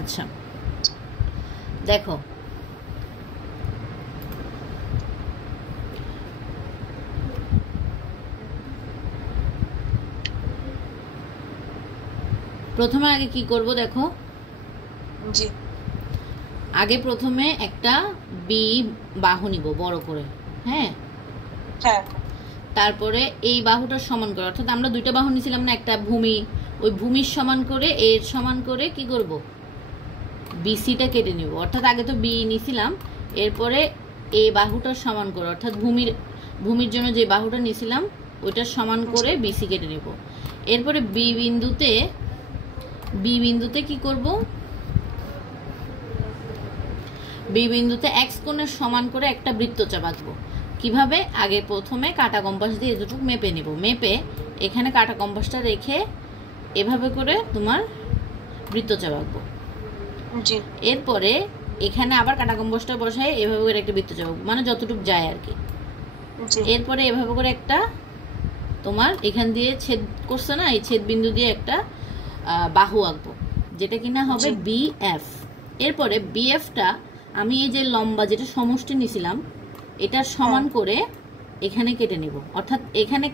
আচ্ছা দেখো, প্রথমে আগে কি করব দেখো, জি আগে প্রথমে একটা বি বাহু নিব বড় করে, হ্যাঁ হ্যাঁ তারপরে এই বাহুটার সমান করে, অর্থাৎ আমরা দুইটা বাহু নিছিলাম না, একটা ভূমি, ওই ভূমির সমান করে এর সমান করে কি করব, বিসিটা কেটে নিব। অর্থাৎ আগে তো বি নিছিলাম, এরপরে এই বাহুটার সমান করে, অর্থাৎ ভূমির জন্য যে বাহুটা নিছিলাম ওইটার সমান করে বিসি কেটে নিব। এরপরে বি বিন্দুতে কি করব, বি বিন্দুতে এক্স কোণের সমান করে একটা বৃত্তচাপ আঁকবো। কিভাবে, আগে প্রথমে কাটা কম্পাস দিয়ে এতটুকু মেপে নেব, মেপে এখানে কাটা কম্পাসটা রেখে এভাবে করে তোমার বৃত্তচাপ আঁকবো। এরপরে এখানে আবার কাটা কম্পাসটা বসায় এভাবে করে একটা বৃত্তচাপ আঁকবো, মানে যতটুকু যায় আর কি। এরপরে এভাবে করে একটা তোমার এখান দিয়ে ছেদ করছে না, এই ছেদ বিন্দু দিয়ে একটা বাহু আঁকবো, যেটা কিনা হবে বিএফ। এরপরে বিএফটা আমি এই যে লম্বা যেটা সমষ্টি নিছিলাম এটার সমান করে এখানে কেটে নিব, অর্থাৎ এখানে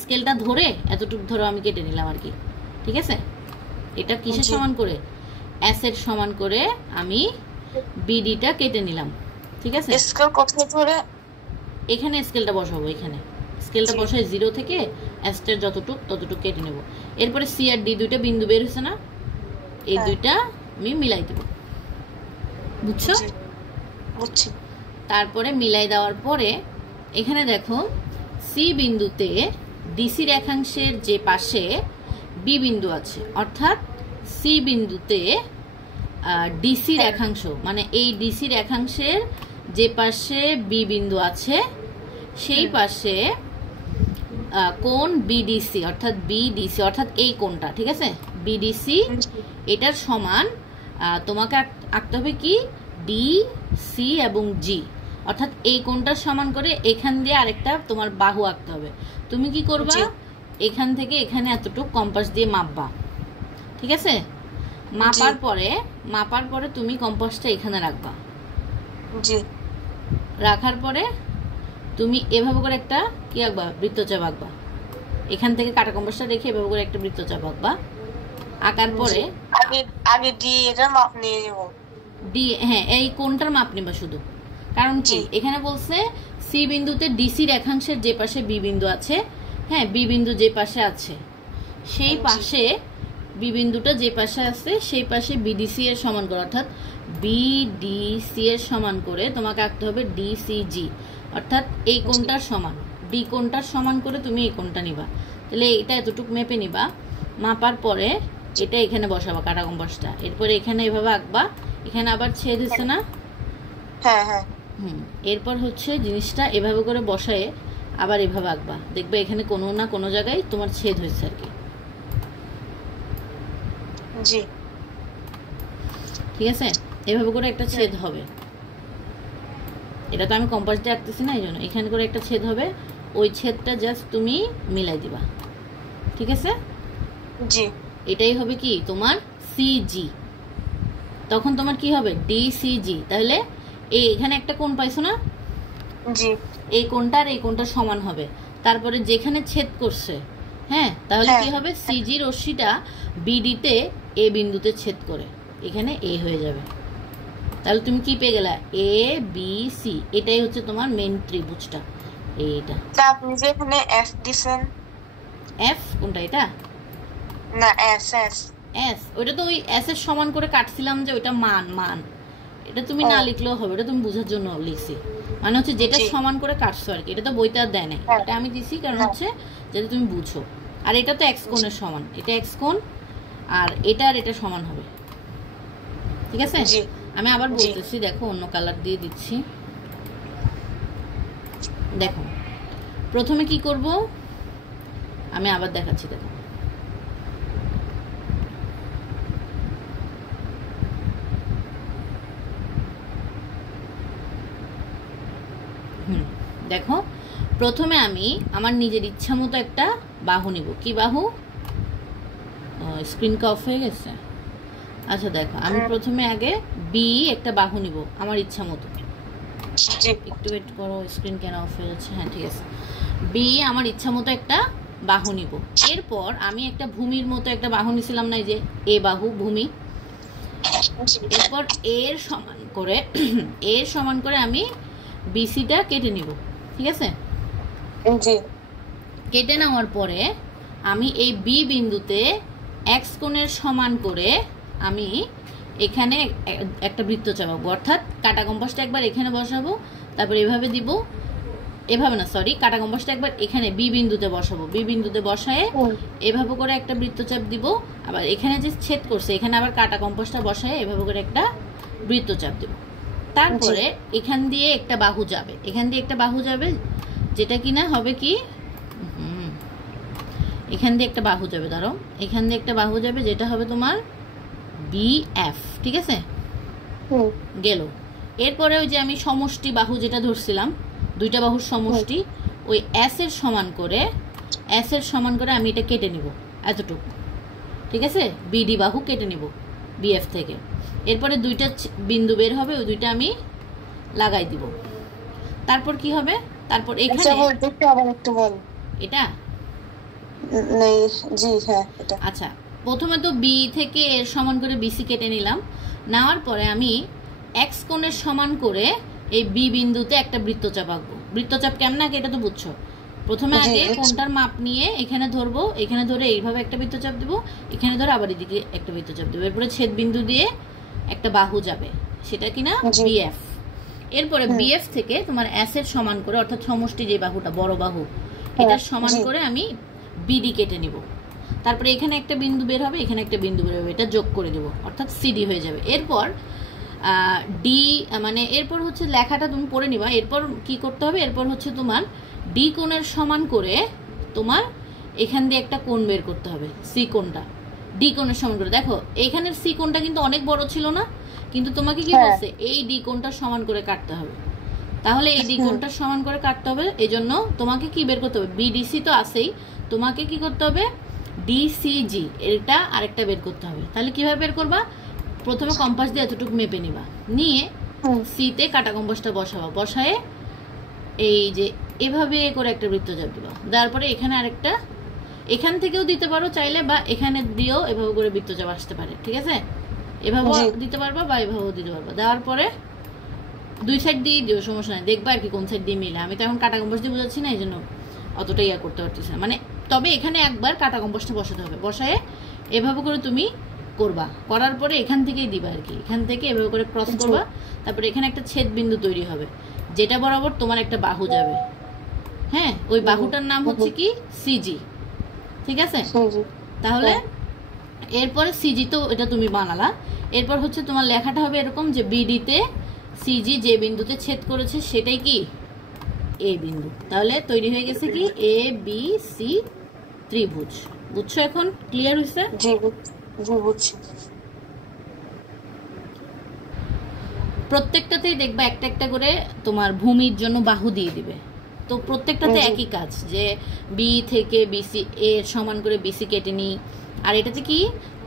স্কেলটা ধরে এতটুকু ধরে আমি কেটে নিলাম আর কি, ঠিক আছে। এটা কিসের সমান করে, এস এর সমান করে আমি বিডিটা কেটে নিলাম, ঠিক আছে। স্কেল কোথায় ধরে, এখানে স্কেলটা বসাবো, এখানে স্কেলটা বসায় 0 থেকে এসটার ততটুক কেটে নেব। এরপরে সি আর ডি দুইটা বিন্দু বের হয়েছে না, এই দুইটা আমি মিলাই দেব, বুঝছো? বুঝছি। তারপরে মিলাই দেওয়ার পরে এখানে দেখো সি বিন্দুতে ডিসি রেখাংশের যে পাশে বি বিন্দু আছে, অর্থাৎ সি বিন্দুতে ডিসি রেখাংশ, মানে এই ডিসি রেখাংশের যে পাশে বি বিন্দু আছে সেই পাশে কোণ বিডিসি, অর্থাৎ বিডিসি অর্থাৎ এই কোণটা, ঠিক আছে, বিডিসি এটার সমান তোমাকে আঁকতে হবে কি, ডি সি এবং জি, অর্থাৎ এই কোণটার সমান করে এখান দিয়ে আরেকটা তোমার বাহু আঁকতে হবে। তুমি কি করবা, এখান থেকে এখানে এতটুকু কম্পাস দিয়ে মাপবা, ঠিক আছে। মাপার পরে তুমি কম্পাসটা এখানে রাখবা, রাখার পরে তুমি এভাবে করে একটা কি আঁকবা, বৃত্তচাপ আঁকবা, এখান থেকে কাটা কম্পাসটা রেখে এভাবে করে একটা বৃত্তচাপ আঁকবা। আঁকার পরে আগে ডি এর মাপ নিয়ে নেব, ডি, হ্যাঁ এই কোণটার মাপ নিবা শুধু, কারণ কি এখানে বলছে সি বিন্দুতে ডিসি রেখাংশের যে পাশে বি বিন্দু আছে, হ্যাঁ বি বিন্দু যে পাশে আছে সেই পাশে বি বিন্দুটা যে পাশে আছে সেই পাশে বিডিসি এর সমান করে, অর্থাৎ বিডিসি এর সমান করে তোমাকে আঁকতে হবে ডিসিজি, অর্থাৎ এই কোণটার সমান, ডি কোণটার সমান করে তুমি এই কোণটা নিবা। তাহলে এটা এতটুকু মেপে নিবা, মাপার পরে এটা এখানে বসাবা কাটা কম্পাসটা, এরপরে এখানে এভাবে আঁকবা, এখানে আবার ছেদ হচ্ছে না, হ্যাঁ হ্যাঁ এরপর হচ্ছে জিনিসটা এভাবে করে বসায়ে আবার এভাবে আঁকবা, দেখবে এখানে কোনো না কোনো জায়গায় তোমার ছেদ হয়েছে আর কি, জি ঠিক আছে। এভাবে করে একটা ছেদ হবে, এটা তো আমি কম্পাস দিয়ে আঁকতেছি না, এই জন্য এখানে করে একটা ছেদ হবে, ওই ছেদটা জাস্ট তুমি মিলাই দিবা, ঠিক আছে। জি এটাই হবে কি তোমার সিজি, তখন তোমার কি হবে ডিসিজি। তাহলে এই এখানে একটা কোণ পাইছো না, জি এই কোণটা আর এই কোণটা সমান হবে, তারপরে যেখানে ছেদ করছে, হ্যাঁ তাহলে কি হবে, সিজি রশ্মিটা বিডিতে এ বিন্দুতে ছেদ করে এখানে এ হয়ে যাবে। তাহলে তুমি কি পেয়ে গেলা, এ বি সি, এটাই হচ্ছে তোমার মেন ত্রিভুজটা এইটা। আপনি যে এখানে এফ দিবেন, এফ কোনটা, এটা না এস এস এস, ওটা তো ওই এস এর সমান করে কাটছিলাম যে ওটা মান, এটা তুমি না লিখলেও হবে, এটা তুমি বোঝার জন্য লিখছি, মানে হচ্ছে যেটা সমান করে কাটছো আর কি, এটা তো বইতে আর দেয় নাই, এটা আমি দিছি কারণ হচ্ছে যাতে তুমি বুঝো। আর এটা তো এক্স কোণের সমান, এটা এক্স কোণ আর এটা সমান হবে, ঠিক আছে। আমি আবার বলতেছি, দেখো অন্য কালার দিয়ে দিচ্ছি, দেখো প্রথমে কি করব আমি আবার দেখাচ্ছি, দেখো দেখো প্রথমে আমি আমার নিজের ইচ্ছা মতো একটা বাহু নিব, কি বাহু, স্ক্রিন অফ হয়ে গেছে, আচ্ছা দেখো, আমি প্রথমে আগে বি একটা বাহু নিব আমার ইচ্ছা মতো। জি একটু ওয়েট করো, স্ক্রিন কেন অফ হয়ে যাচ্ছে? হ্যাঁ ঠিক আছে। বি আমার ইচ্ছা মতো একটা বাহু নিব। এরপর আমি একটা ভূমির মতো একটা বাহু নিছিলাম না, এই যে এ বাহু ভূমি। জি এরপর এর সমান করে আমি বিসিটা কেটে নিব, ঠিক আছে? জি কেটে নেওয়ার পরে আমি এই বি বিন্দুতে এক্স কোণের সমান করে আমি এখানে একটা বৃত্ত চাপাবো, অর্থাৎ কাটা কম্পাসটা একবার এখানে বসাবো, তারপর এভাবে দিব, এভাবে না সরি, কাটা কম্পাসটা একবার এখানে বি বিন্দুতে বসাবো, বি বিন্দুতে বসায় এভাবে করে একটা বৃত্তচাপ দিব, আবার এখানে যে ছেদ করছে এখানে আবার কাটা কম্পাসটা বসায় এভাবে করে একটা বৃত্তচাপ দিব। তারপরে এখান দিয়ে একটা বাহু যাবে, এখান দিয়ে একটা বাহু যাবে, যেটা কিনা হবে কি, এখান দিয়ে একটা বাহু যাবে, ধরো এখান দিয়ে একটা বাহু যাবে যেটা হবে তোমার বিএফ, ঠিক আছে? গেল। এরপরে ওই যে আমি সমষ্টি বাহু যেটা ধরছিলাম, দুইটা বাহুর সমষ্টি, ওই এস এর সমান করে আমি এটা কেটে নিব এতটুকু, ঠিক আছে? বিডি বাহু কেটে নিব বিএফ থেকে। এরপরে দুইটা বিন্দু বের হবে, ওই দুইটা আমি লাগাই দিব। তারপর কি হবে? তারপর এখানে এটা জি হ্যাঁ এটা। আচ্ছা, প্রথমে তো বি থেকে এর সমান করে বিসি কেটে নিলাম, নেওয়ার পরে আমি এক্স কোণের সমান করে এই বি বিন্দুতে একটা বৃত্তচাপ আঁকবো। বৃত্তচাপ কেমন আঁকে এটা তো বুঝছো। প্রথমে আগে কোণটার মাপ নিয়ে এখানে ধরবো, এখানে ধরে এইভাবে একটা বৃত্তচাপ দেবো, এখানে ধরে আবার এদিকে একটা বৃত্তচাপ দেবো, এরপরে ছেদ বিন্দু দিয়ে একটা বাহু যাবে, সেটা কিনা বিএফ। এরপরে বিএফ থেকে তোমার এস এর সমান করে, অর্থাৎ সমষ্টি যে বাহুটা বড় বাহু, এটার সমান করে আমি বিডি কেটে নিব। তারপরে এখানে একটা বিন্দু বের হবে, এখানে একটা বিন্দু বের হবে, এটা যোগ করে দেবো, অর্থাৎ সিডি হয়ে যাবে। এরপর ডি মানে এরপর হচ্ছে লেখাটা তুমি পড়ে নিবা। এরপর কি করতে হবে? এরপর হচ্ছে তোমার ডি কোণের সমান করে তোমার এখান দিয়ে একটা কোণ বের করতে হবে, সি কোণটা ডি কোণের সমান করে। দেখো এখানের সি কোণটা কিন্তু অনেক বড় ছিল না, কিন্তু তোমাকে কি বলছে? এই ডি কোণটা সমান করে কাটতে হবে। তাহলে এই ডি কোণটা সমান করে কাটতে হবে, এজন্য তোমাকে কি বের করতে হবে? বিডিসি তো আছেই, তোমাকে কি করতে হবে? ডিসিজি এটা আরেকটা বের করতে হবে। তাহলে কিভাবে বের করবা? প্রথমে কম্পাস দিয়ে এতটুকু মেপে নিবা, নিয়ে সিতে কাটা কম্পাসটা বসাবা, বসায়ে এই যে এভাবে করে একটা বৃত্তচাপ দিবা, দেওয়ার পরে এখানে আরেকটা, এখান থেকেও দিতে পারো চাইলে, বা এখানে দিয়েও এভাবে করে বৃত্তচাপ আসতে পারে, ঠিক আছে? এভাবেও দিতে পারবা বা এভাবেও দিতে পারবা। দেওয়ার পরে দুই সাইড দিয়ে দিও, সমস্যা নেই, দেখবা আর কি কোন সাইড দিয়ে মিলে। আমি তো এখন কাটা কম্পাস দিয়ে বোঝাচ্ছি না, এই জন্য অতটা ইয়া করতে পারতেছি না। মানে তবে এখানে একবার কাটা কম্পাসটা বসাতে হবে, বসায়ে এভাবে করে তুমি করবা, করার পরে এখান থেকেই দিবা আর কি, এখান থেকে এভাবে করে ক্রস করবা, তারপরে এখানে একটা ছেদ বিন্দু তৈরি হবে, যেটা বরাবর তোমার একটা বাহু যাবে। হ্যাঁ, ওই বাহুটার নাম হচ্ছে কি? সিজি, ঠিক আছে? তাহলে এরপরে সিজি তো এটা তুমি বানালা, এরপর হচ্ছে তোমার লেখাটা হবে এরকম যে বিডিতে সিজি যে বিন্দুতে ছেদ করেছে সেটাই কি? এ বিন্দু। তাহলে তৈরি হয়ে গেছে কি? এ বি সি ত্রিভুজ। বুঝছো এখন? ক্লিয়ার হয়েছে? জি বুঝছি। প্রত্যেকটাতেই দেখবা একটা একটা করে তোমার ভূমির জন্য বাহু দিয়ে দিবে। তো প্রত্যেকটাতে একই কাজ, যে বি থেকে বিসি এর সমান করে বিসি কেটে নিই। আর এটাতে কি?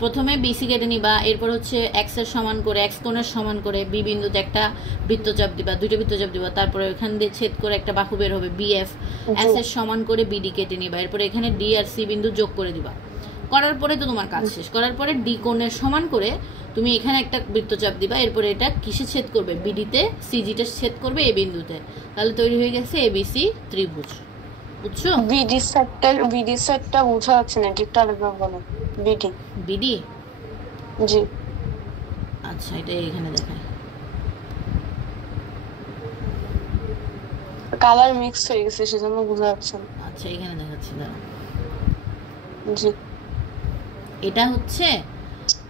প্রথমে বিসি কেটে নিবা, এরপর হচ্ছে এক্স এর সমান করে, এক্স কোণের সমান করে বি বিন্দুতে একটা বৃত্তচাপ দিবা, দুইটা বৃত্তচাপ দিবা, তারপরে ওখান দিয়ে ছেদ করে একটা বাহু বের হবে বিএফ, এস এর সমান করে বিডি কেটে নিবা, এরপরে এখানে ডি আর সি বিন্দু যোগ করে দিবা। করার পরে তো তোমার কাজ শেষ। করার পরে ডি কোণের সমান করে তুমি এখানে একটা বৃত্তচাপ দিবা, এরপরে এটা কিসে ছেদ করবে? বিডিতে, সিজিটা ছেদ করবে এ বিন্দুতে। তাহলে তৈরি হয়ে গেছে এবিসি ত্রিভুজ। বুঝছো? বিডি সেটটা বোঝা যাচ্ছে না, ঠিকটা আরেকবার বলো। বিডি জি আচ্ছা, এটা এখানে দেখায়, কালার মিক্স হয়ে গেছে সেজন্য বোঝা যাচ্ছে না। আচ্ছা এখানে দেখাচ্ছি, দাঁড়াও। জি, এটা হচ্ছে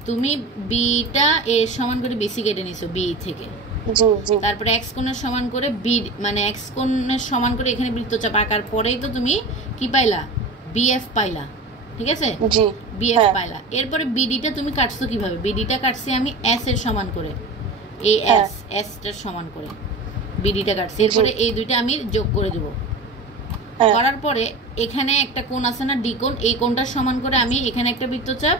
তুমি বিটা এর সমান করে বিসি কেটে নিছো বি থেকে, তারপরে এক্স কোণের সমান করে বি মানে এক্স কোণের সমান করে এখানে বৃত্তচাপ আঁকার পরেই তো তুমি কি পাইলা? বিএফ পাইলা, ঠিক আছে? বিএফ পাইলা। এরপরে বিডিটা তুমি কাটছো কিভাবে? বিডিটা কাটছি আমি এস এর সমান করে, এই এস টার সমান করে বিডিটা কাটছি। এরপরে এই দুইটা আমি যোগ করে দেব। করার পরে এখানে একটা কোণ আছে না, ডি কোণ, এই কোণটার সমান করে আমি এখানে একটা বৃত্তচাপ,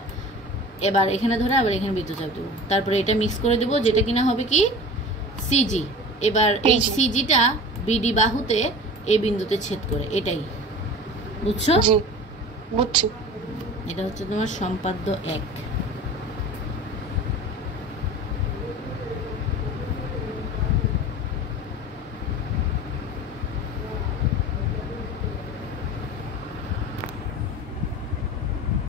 এবার এখানে ধরে আবার এখানে বৃত্তচাপ দেবো, তারপরে এটা মিক্স করে দেবো, যেটা কিনা হবে কি সিজি। এবার এই সিজিটা বিডি বাহুতে এই বিন্দুতে ছেদ করে, এটাই বুঝছো? বুঝছি। এটা হচ্ছে তোমার সম্পাদ্য 1।